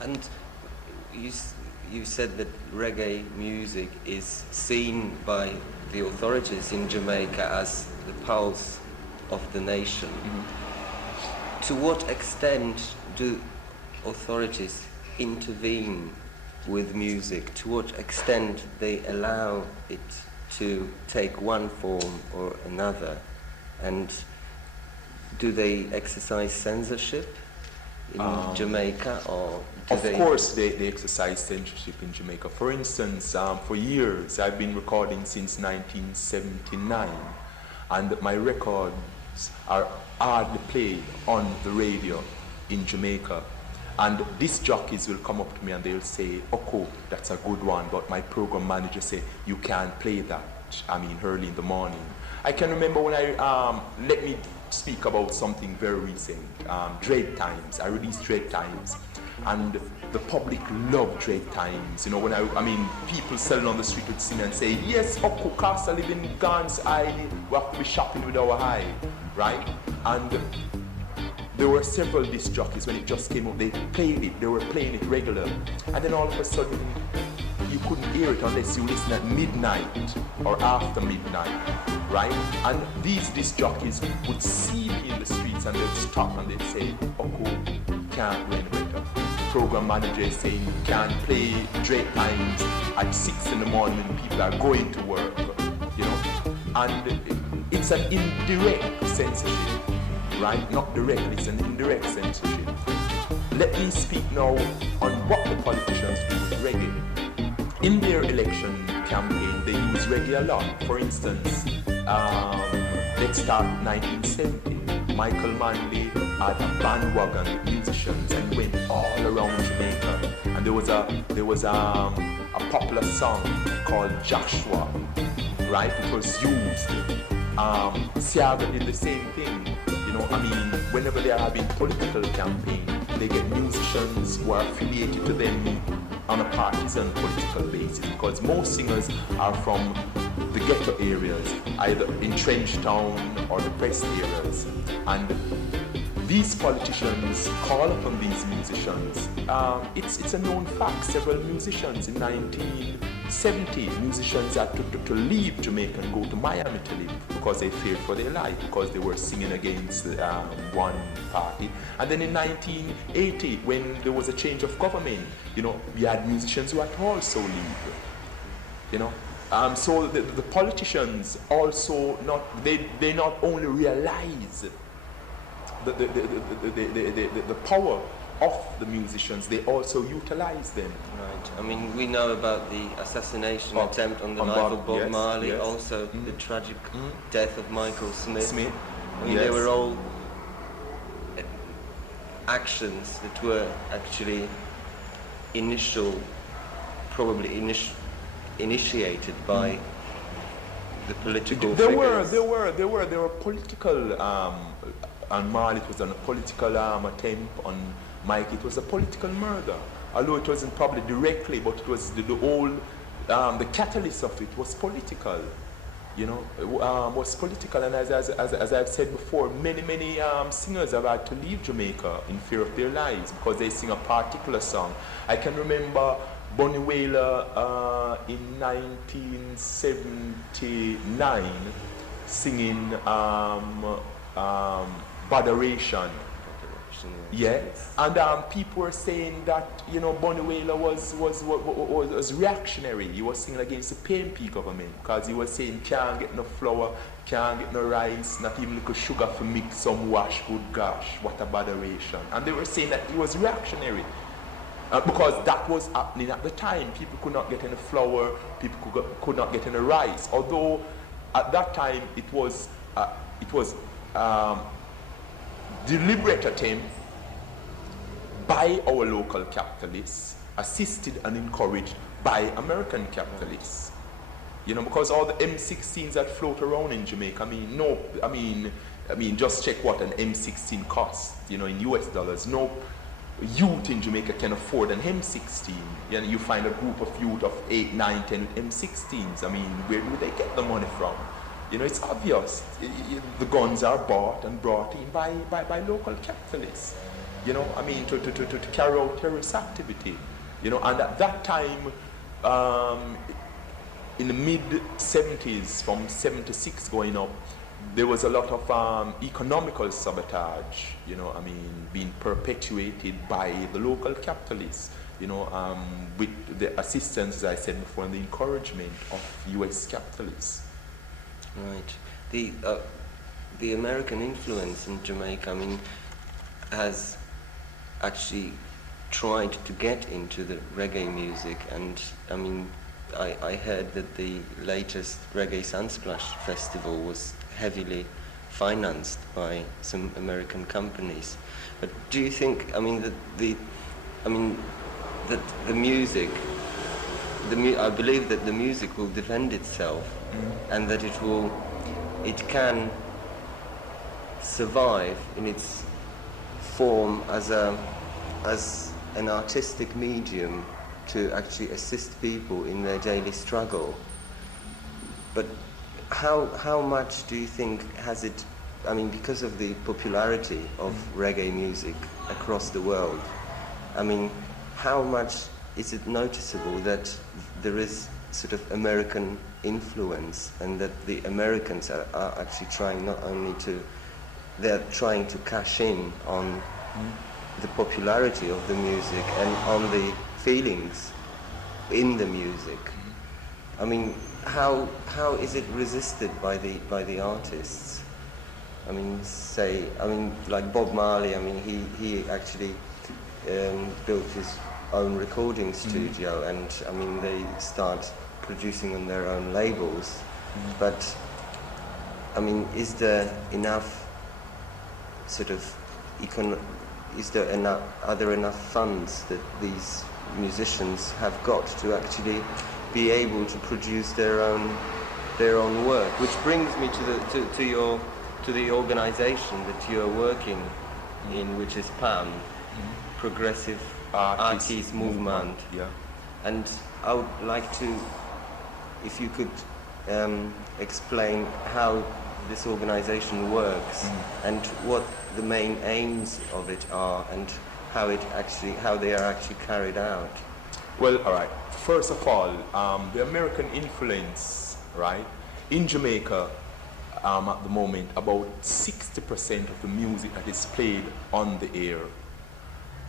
And you said that reggae music is seen by the authorities in Jamaica as the pulse of the nation. Mm-hmm. To what extent do authorities intervene with music? To what extent they allow it to take one form or another? And do they exercise censorship in Jamaica, or of course they exercise censorship in Jamaica. For instance, for years I've been recording since 1979, and my records are hardly played on the radio in Jamaica. And disc jockeys will come up to me and they'll say, "Oku, that's a good one," but my program manager say, "You can't play that, early in the morning." I can remember when let me speak about something very recent, Dread Times. I released Dread Times, and the public love Dread Times. You know, when people selling on the street would sing and say, "Yes, Oku Casa live in Gans Eye, we have to be shopping with our eye," right? And there were several disc jockeys when it just came up, they were playing it regular. And then all of a sudden, you couldn't hear it unless you listen at midnight or after midnight, right? And these disc jockeys would see me in the streets and they'd stop and they'd say, "Oku, can't play any better." The program manager is saying, "Can't play Dread Times at 6 in the morning when people are going to work," you know? And it's an indirect censorship, right? Not directly, it's an indirect censorship. Let me speak now on what the politicians do with reggae. In their election campaign, they use reggae a lot. For instance, let's start 1970. Michael Manley had a bandwagon with musicians and went all around Jamaica. And there was a popular song called Joshua, right? It was used. Siaga did the same thing. You know, whenever they are having political campaign, they get musicians who are affiliated to them on a partisan political basis, because most singers are from the ghetto areas, either in Trench Town or depressed areas. And these politicians call upon these musicians. It's a known fact. Several musicians in 1970, musicians had to leave Jamaica and go to Miami to live because they feared for their life, because they were singing against one party. And then in 1980, when there was a change of government, you know, we had musicians who had to also leave. You know, so the politicians also they not only realize the power of the musicians, they also utilize them. Right. We know about the assassination attempt on the life of Bob Marley, yes. Also the tragic death of Michael Smith. They were all actions that were actually initiated by the political figures. There were political. On Marley, it was a political attempt. On Mike, it was a political murder. Although it wasn't probably directly, but it was the catalyst of it was political. You know, was political. And as I've said before, many singers have had to leave Jamaica in fear of their lives because they sing a particular song. I can remember Bunny Wailer in 1979 singing Botheration. Yeah, and people were saying that, you know, Bunny Wailer was reactionary. He was singing against the PNP government because he was saying can't get no flour, can't get no rice, not even little sugar for mix some wash. Good gosh, what a botheration! And they were saying that he was reactionary because that was happening at the time. People could not get any flour, people could not get any rice. Although at that time it was deliberate attempt by our local capitalists, assisted and encouraged by American capitalists. You know, because all the M16s that float around in Jamaica, just check what an M16 costs, you know, in US dollars. No youth in Jamaica can afford an M16. You know, you find a group of youth of 8, 9, 10 M16s. Where do they get the money from? You know, it's obvious. The guns are bought and brought in by local capitalists. to carry out terrorist activity, and at that time, in the mid 70s, from 76 going up, there was a lot of economical sabotage, being perpetuated by the local capitalists, with the assistance, as I said before, and the encouragement of US capitalists. Right. The American influence in Jamaica, has actually tried to get into the reggae music, and I heard that the latest Reggae Sunsplash festival was heavily financed by some American companies. But do you think, that the music, I believe that the music will defend itself, and that it can survive in its form as an artistic medium to actually assist people in their daily struggle. But how much do you think has it, because of the popularity of reggae music across the world, how much is it noticeable that there is sort of American influence, and that the Americans are actually trying they're trying to cash in on the popularity of the music and on the feelings in the music? How is it resisted by the artists? Like Bob Marley. He actually built his own recording studio, and they start producing on their own labels. But is there enough sort of are there enough funds that these musicians have got to actually be able to produce their own work? Which brings me to the organization that you are working in, which is PAM, Progressive Artists Movement. Yeah. And I would like to, if you could explain how this organization works, and what the main aims of it are, and how they are actually carried out. Well, all right. First of all, the American influence, right, in Jamaica, at the moment, about 60% of the music that is played on the air,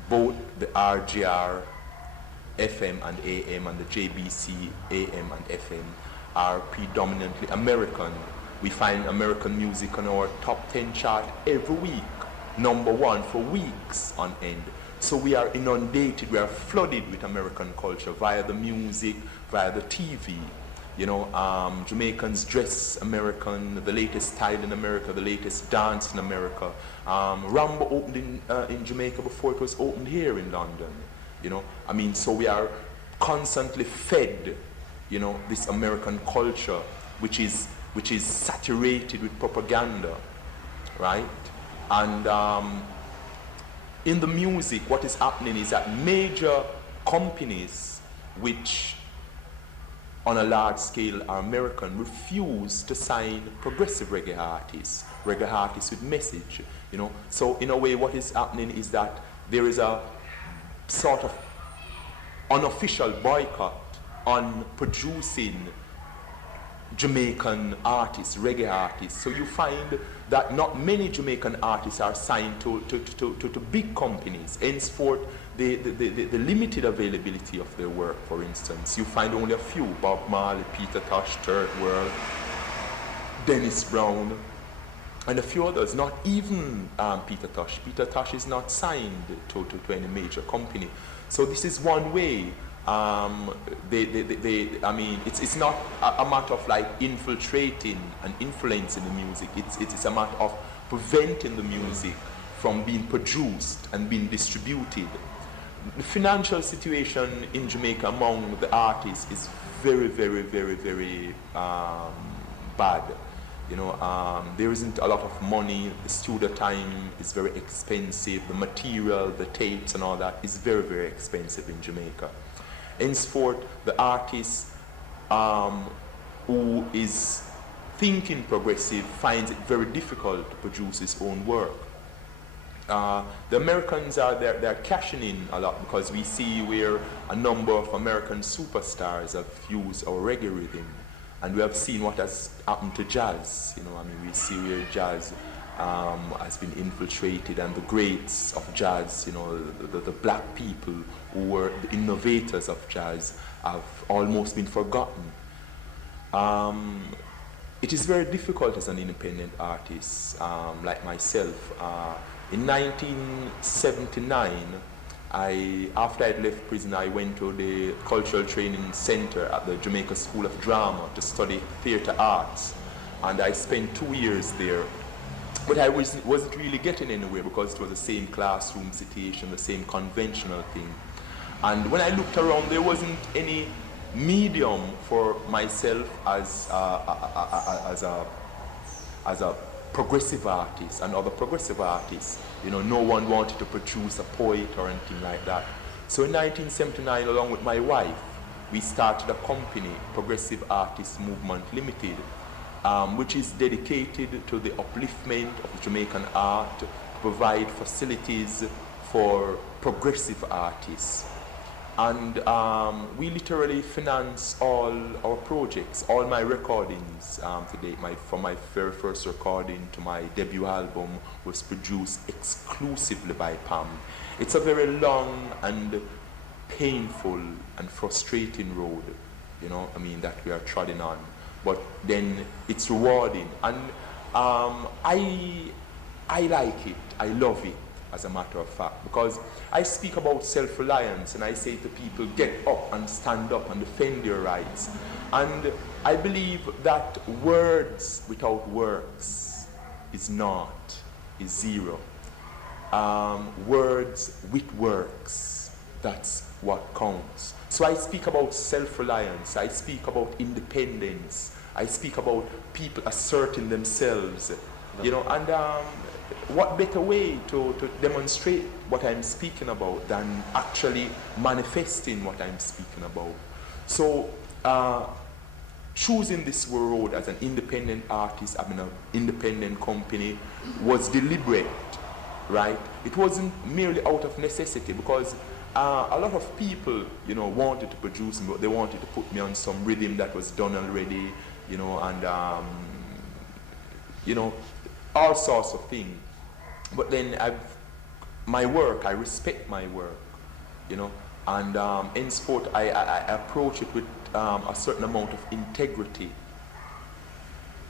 both the RGR, FM and AM, and the JBC, AM and FM, are predominantly American. We find American music on our top 10 chart every week, #1 for weeks on end. So we are inundated, we are flooded with American culture via the music, via the TV. Jamaicans dress American, the latest style in America, the latest dance in America. Rambo opened in Jamaica before it was opened here in London. So we are constantly fed, this American culture, which is saturated with propaganda, right? And in the music, what is happening is that major companies, which on a large scale are American, refuse to sign progressive reggae artists with message, So in a way, what is happening is that there is a sort of unofficial boycott on producing Jamaican artists, reggae artists. So you find that not many Jamaican artists are signed to big companies. Henceforth, the limited availability of their work, for instance, you find only a few: Bob Marley, Peter Tosh, Third World, Dennis Brown, and a few others. Not even Peter Tosh. Peter Tosh is not signed to any major company. So this is one way. It's not a matter of like infiltrating and influencing the music. It's a matter of preventing the music from being produced and being distributed. The financial situation in Jamaica among the artists is very, very, very, very bad. There isn't a lot of money. The studio time is very expensive. The material, the tapes and all that is very, very expensive in Jamaica. Henceforth, the artist who is thinking progressive finds it very difficult to produce his own work. the Americans they're cashing in a lot, because we see where a number of American superstars have used our reggae rhythm, and we have seen what has happened to jazz. You know, I mean, we see where jazz has been infiltrated, and the greats of jazz, you know, the black people who were the innovators of jazz, have almost been forgotten. It is very difficult as an independent artist, like myself. In 1979, after I'd left prison, I went to the Cultural Training Center at the Jamaica School of Drama to study theater arts, and I spent 2 years there. But I wasn't really getting anywhere, because it was the same classroom situation, the same conventional thing. And when I looked around, there wasn't any medium for myself as a progressive artist and other progressive artists. You know, no one wanted to produce a poet or anything like that. So in 1979, along with my wife, we started a company, Progressive Artists Movement Limited, which is dedicated to the upliftment of Jamaican art, to provide facilities for progressive artists. And we literally finance all our projects, all my recordings to date. From my very first recording to my debut album was produced exclusively by Pam. It's a very long and painful and frustrating road, you know, I mean, that we are treading on. But then it's rewarding, and I like it, I love it, as a matter of fact, because I speak about self-reliance, and I say to people, get up and stand up and defend your rights. And I believe that words without works is naught, is zero. Words with works, that's what counts. So I speak about self-reliance, I speak about independence, I speak about people asserting themselves, you know, and what better way to demonstrate what I'm speaking about than actually manifesting what I'm speaking about. So choosing this road as an independent artist, having an independent company, was deliberate, right? It wasn't merely out of necessity, because a lot of people, you know, wanted to produce me, but they wanted to put me on some rhythm that was done already, you know, and you know, all sorts of things. But then my work, I respect my work, you know, and henceforth I approach it with a certain amount of integrity.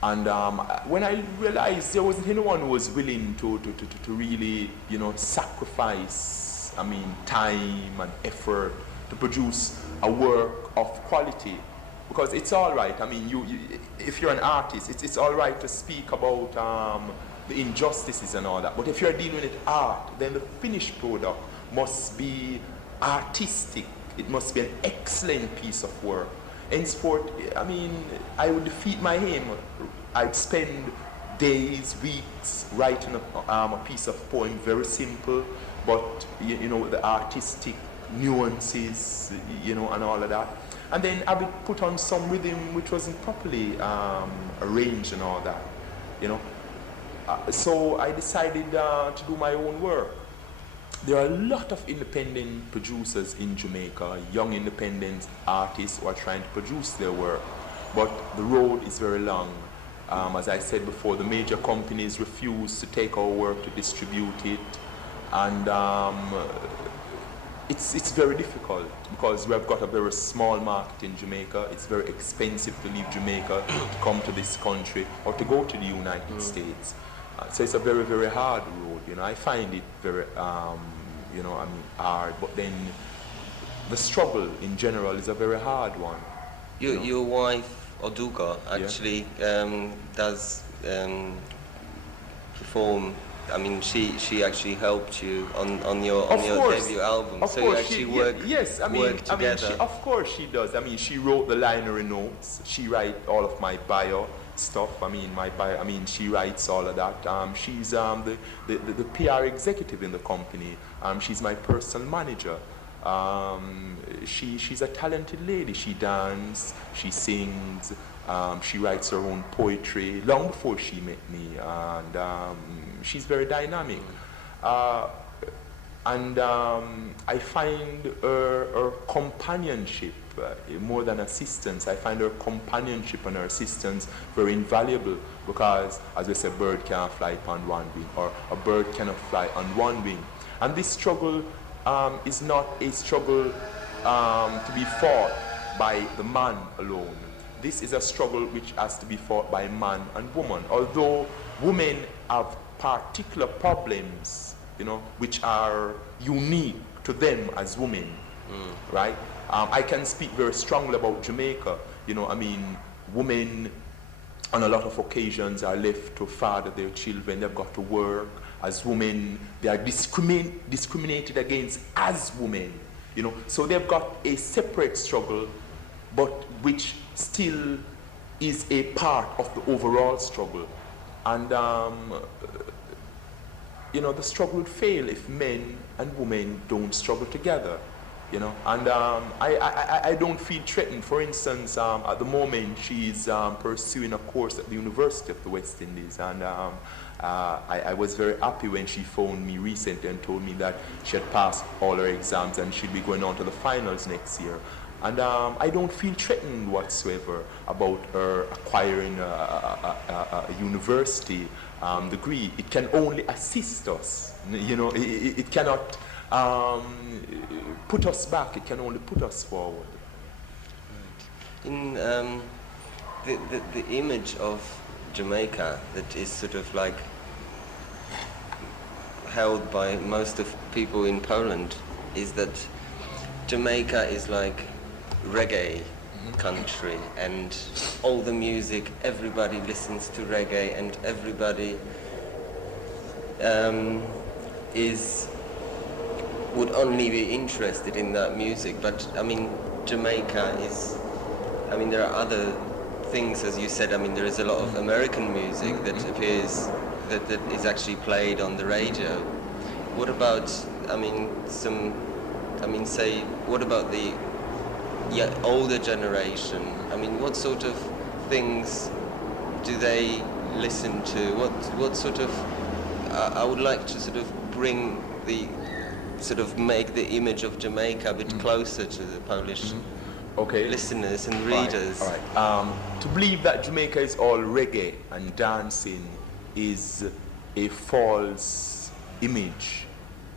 And when I realized there wasn't anyone who was willing to really, you know, sacrifice, I mean, time and effort to produce a work of quality, because it's all right. I mean, if you're an artist, it's all right to speak about the injustices and all that. But if you're dealing with art, then the finished product must be artistic. It must be an excellent piece of work. Henceforth, I mean, I would defeat my aim. I'd spend days, weeks writing a piece of poem, very simple, but you know, the artistic nuances, you know, and all of that. And then I would put on some rhythm which wasn't properly arranged and all that, you know. So I decided to do my own work. There are a lot of independent producers in Jamaica, young independent artists who are trying to produce their work, but the road is very long. As I said before, the major companies refuse to take our work to distribute it, and it's very difficult, because we have got a very small market in Jamaica. It's very expensive to leave Jamaica to come to this country or to go to the United States. So it's a very, very hard road. You know, I find it very, you know, I mean, hard. But then the struggle in general is a very hard one. Your wife Oduka actually does perform. I mean, she actually helped you on your debut album. So you actually work together. Of course she does. I mean, she wrote the liner notes. She writes all of my bio stuff. I mean, she writes all of that. She's the PR executive in the company. She's my personal manager. She's a talented lady. She dances, she sings, she writes her own poetry long before she met me, and she's very dynamic. Uh, and I find her companionship, more than assistance, I find her companionship and her assistance very invaluable, because, as we say, a bird cannot fly upon one wing, or a bird cannot fly on one wing. And this struggle is not a struggle to be fought by the man alone. This is a struggle which has to be fought by man and woman. Although women have particular problems, you know, which are unique to them as women, right? I can speak very strongly about Jamaica. You know, I mean, women on a lot of occasions are left to father their children. They've got to work. As women, they are discriminated against as women. You know, so they've got a separate struggle, but which still is a part of the overall struggle. And you know, the struggle would fail if men and women don't struggle together. You know, and I don't feel threatened. For instance, at the moment she's pursuing a course at the University of the West Indies, and I was very happy when she phoned me recently and told me that she had passed all her exams and she'd be going on to the finals next year. And I don't feel threatened whatsoever about her acquiring a university degree. It can only assist us. You know, it cannot put us back. It can only put us forward. In the image of Jamaica that is sort of like held by most of people in Poland is that Jamaica is like reggae country, and all the music, everybody listens to reggae, and everybody would only be interested in that music. But I mean, Jamaica is, I mean, there are other things, as you said. I mean, there is a lot of American music that appears, that is actually played on the radio. What about, I mean, say, what about the older generation? I mean, what sort of things do they listen to? What sort of, I would like to sort of bring the, sort of make the image of Jamaica a bit closer to the Polish listeners and readers. All right. To believe that Jamaica is all reggae and dancing is a false image.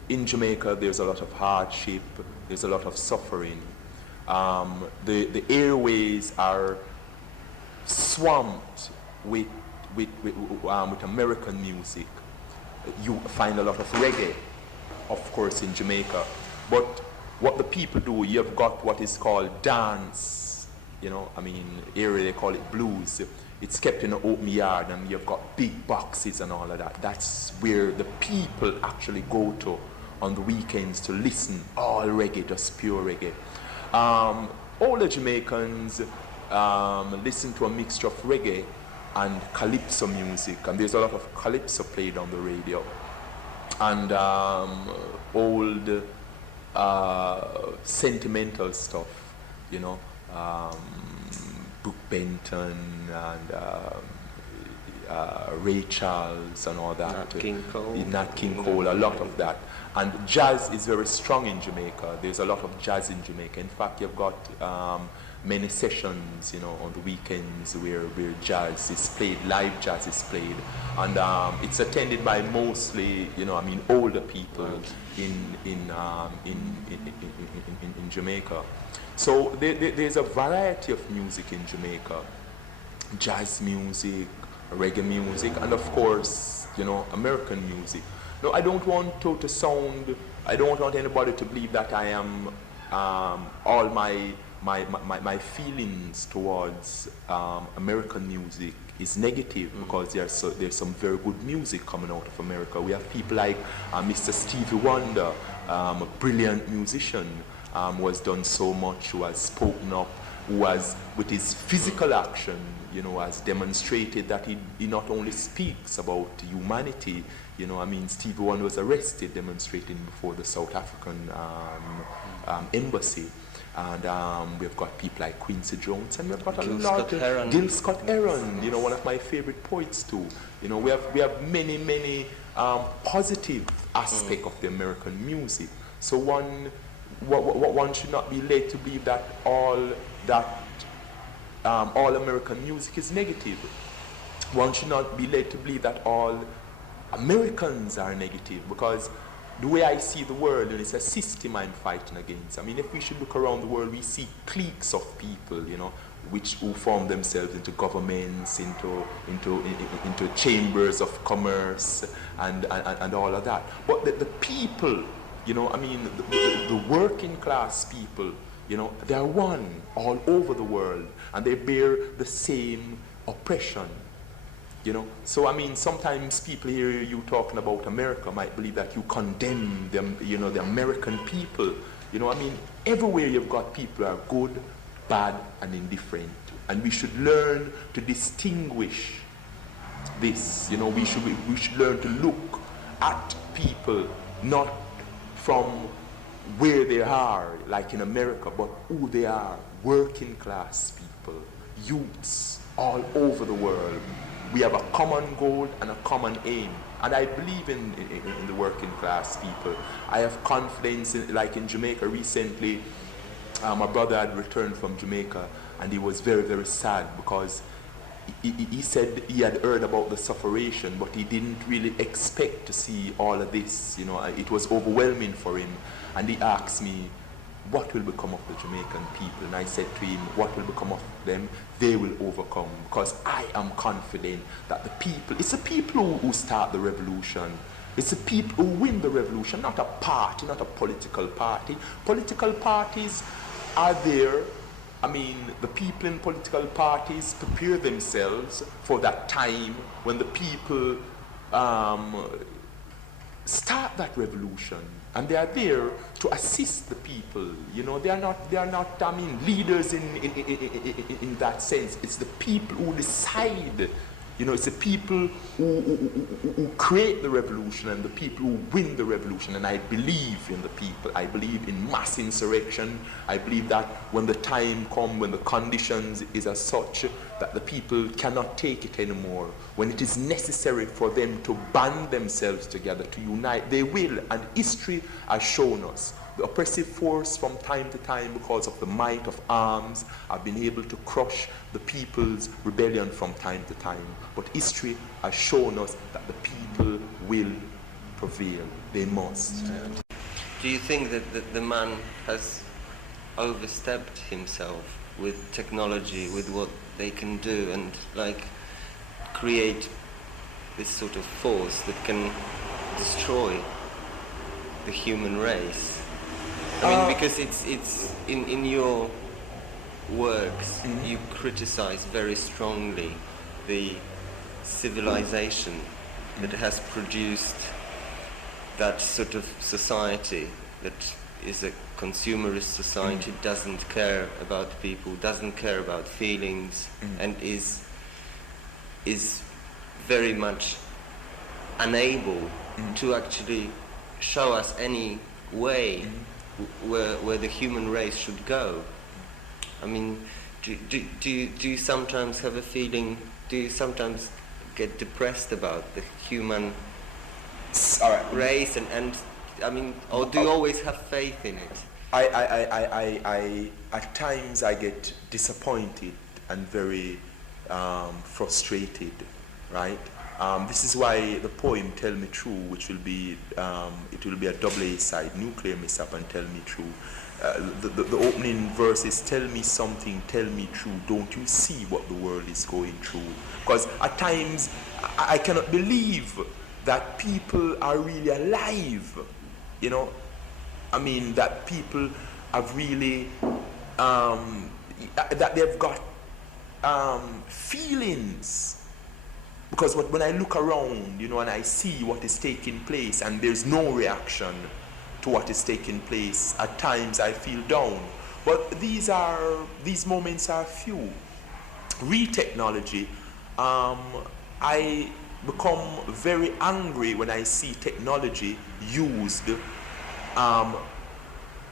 In Jamaica, there's a lot of hardship, there's a lot of suffering. The airways are swamped with American music. You find a lot of reggae, of course, in Jamaica. But what the people do, you've got what is called dance. You know, I mean, here they call it blues. It's kept in an open yard, and you've got big boxes and all of that. That's where the people actually go to on the weekends to listen. All reggae, just pure reggae. All the Jamaicans listen to a mixture of reggae and calypso music, and there's a lot of calypso played on the radio, and old sentimental stuff, you know, Brooke Benton and Ray Charles and all that. Nat King Cole, a lot of that. And jazz is very strong in Jamaica. There's a lot of jazz in Jamaica. In fact, you've got many sessions, you know, on the weekends where jazz is played, live jazz is played, and it's attended by mostly, you know, I mean, older people in Jamaica. So there's a variety of music in Jamaica: jazz music, reggae music, and of course, you know, American music. No, I don't want I don't want anybody to believe that I am all my feelings towards American music is negative, because there's some very good music coming out of America. We have people like Mr. Stevie Wonder, a brilliant musician, who has done so much, who has spoken up, who has, with his physical action, you know, has demonstrated that he not only speaks about humanity. You know, I mean, Stevie Wonder was arrested demonstrating before the South African embassy. And we've got people like Quincy Jones, and we've got Gil Scott Heron, you know, one of my favorite poets too. You know, we have many positive aspect of the American music. So one should not be led to believe that all American music is negative. One should not be led to believe that all Americans are negative, because the way I see the world, and it's a system I'm fighting against. I mean, if we should look around the world, we see cliques of people, who form themselves into governments, into chambers of commerce, and all of that. But the people, the working class people, they are one all over the world, and they bear the same oppression. So sometimes people hear you talking about America might believe that you condemn them, the American people. Everywhere you've got people are good, bad, and indifferent, and we should learn to distinguish this. We should learn to look at people not from where they are, like in America, but who they are. Working class people, youths all over the world. We have a common goal and a common aim. And I believe in the working class people. I have confidence, like in Jamaica recently, my brother had returned from Jamaica, and he was very, very sad because he said he had heard about the sufferation, but he didn't really expect to see all of this. It was overwhelming for him. And he asked me, what will become of the Jamaican people? And I said to him, what will become of them? They will overcome, because I am confident that it's the people who start the revolution. It's the people who win the revolution, not a party, not a political party. Political parties are there. The people in political parties prepare themselves for that time when the people start that revolution. And they are there to assist the people. They are not leaders in that sense. It's the people who decide. It's the people who create the revolution and the people who win the revolution. And I believe in the people. I believe in mass insurrection. I believe that when the time comes, when the conditions is as such that the people cannot take it anymore, when it is necessary for them to band themselves together, to unite, they will. And history has shown us the oppressive force from time to time, because of the might of arms, have been able to crush the people's rebellion from time to time. But history has shown us that the people will prevail. They must. Do you think that the man has overstepped himself with technology, with what they can do, and create this sort of force that can destroy the human race? Because it's in your works, you criticize very strongly the civilization that has produced that sort of society that is a consumerist society, doesn't care about people, doesn't care about feelings, and is very much unable to actually show us any way where the human race should go. Do you sometimes have a feeling, do you sometimes get depressed about the human race or do you always have faith in it? I at times I get disappointed and very frustrated, right? This is why the poem "Tell Me True," which will be a double A side, Nuclear Mishap and "Tell Me True." The opening verse is, "Tell me something, tell me true. Don't you see what the world is going through?" Because at times I cannot believe that people are really alive. That people have really that they've got feelings. Because when I look around, and I see what is taking place, and there's no reaction to what is taking place, at times I feel down. But these moments are few. Re-technology, I become very angry when I see technology used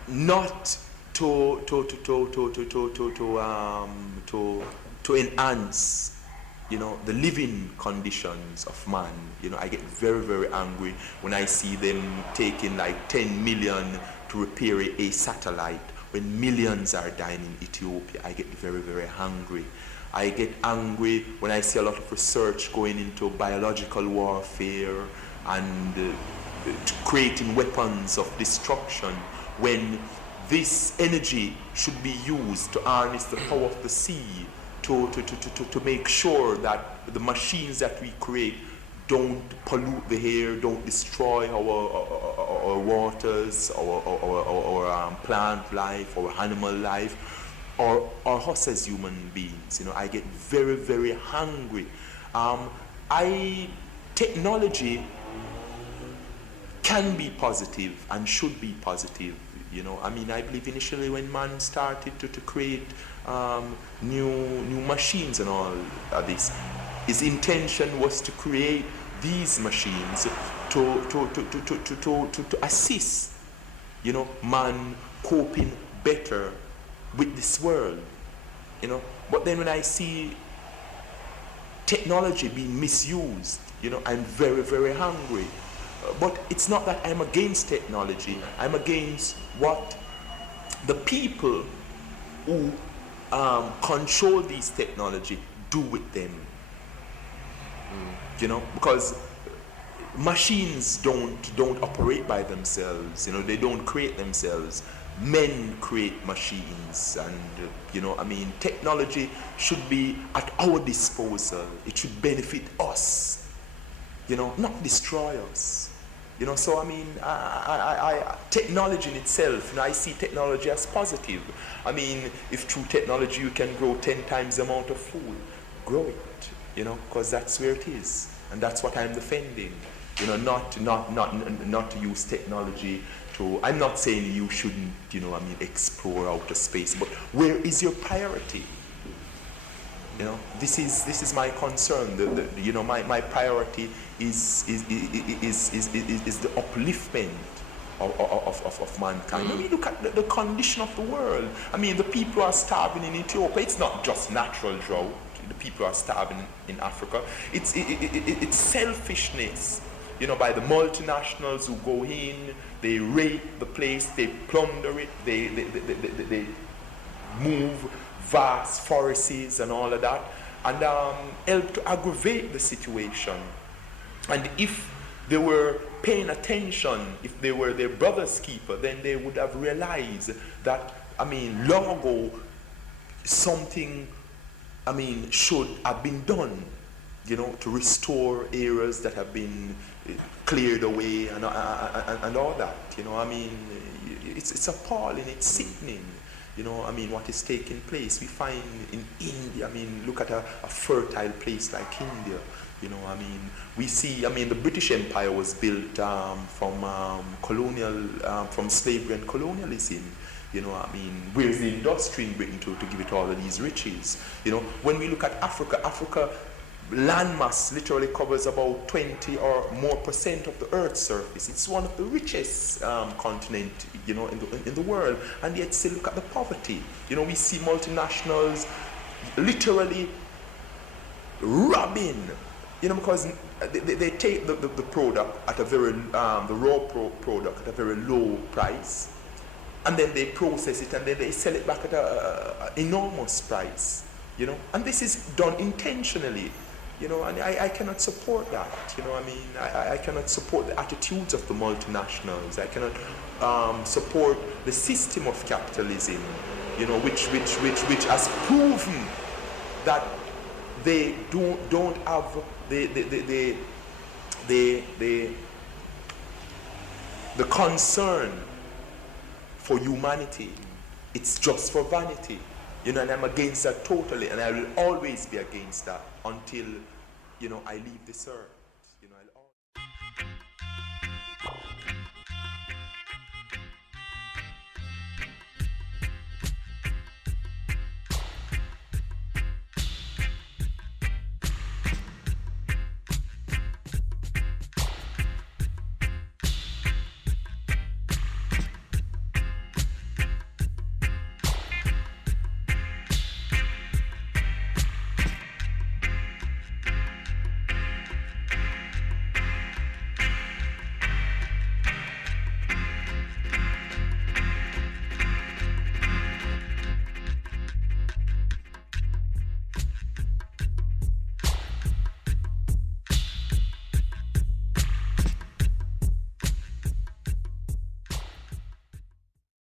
not to enhance the living conditions of man. I get very, very angry when I see them taking like 10 million to repair a satellite when millions are dying in Ethiopia. I get very, very angry. I get angry when I see a lot of research going into biological warfare and creating weapons of destruction, when this energy should be used to harness the power of the sea to make sure that the machines that we create don't pollute the air, don't destroy our waters, our plant life, our animal life, or us as human beings. I get very, very hungry. Technology can be positive and should be positive. I believe initially when man started to create new machines and all of this, his intention was to create these machines to assist, man coping better with this world, But then when I see technology being misused, I'm very, very hungry. But it's not that I'm against technology. I'm against what the people who control these technology do with them. Because machines don't operate by themselves. They don't create themselves. Men create machines, and technology should be at our disposal. It should benefit us, not destroy us. So technology in itself, I see technology as positive. If through technology you can grow 10 times the amount of food, grow it, because that's where it is, and that's what I'm defending. Not to use technology to. I'm not saying you shouldn't, explore outer space, but where is your priority? This is my concern. My priority is the upliftment of mankind. Look at the condition of the world. The people are starving in Ethiopia. It's not just natural drought. The people are starving in Africa. It's selfishness, by the multinationals who go in, they rape the place, they plunder it, they move vast forests and all of that, and help to aggravate the situation. And if they were paying attention, if they were their brother's keeper, then they would have realized that, long ago, something, should have been done, to restore areas that have been cleared away and all that. It's appalling, it's sickening. What is taking place. We find in India, look at a fertile place like India. We see, the British Empire was built from slavery and colonialism. Where's the industry in Britain to give it all of these riches? When we look at Africa landmass literally covers about 20 or more % of the Earth's surface. It's one of the richest continent, in the world. And yet still look at the poverty. We see multinationals literally robbing, because they take the product at a very, the raw product at a very low price. And then they process it and then they sell it back at an enormous price, And this is done intentionally. And I cannot support that. I cannot support the attitudes of the multinationals. I cannot support the system of capitalism, which has proven that they don't have the concern for humanity. It's just for vanity. And I'm against that totally, and I will always be against that until, I leave this earth.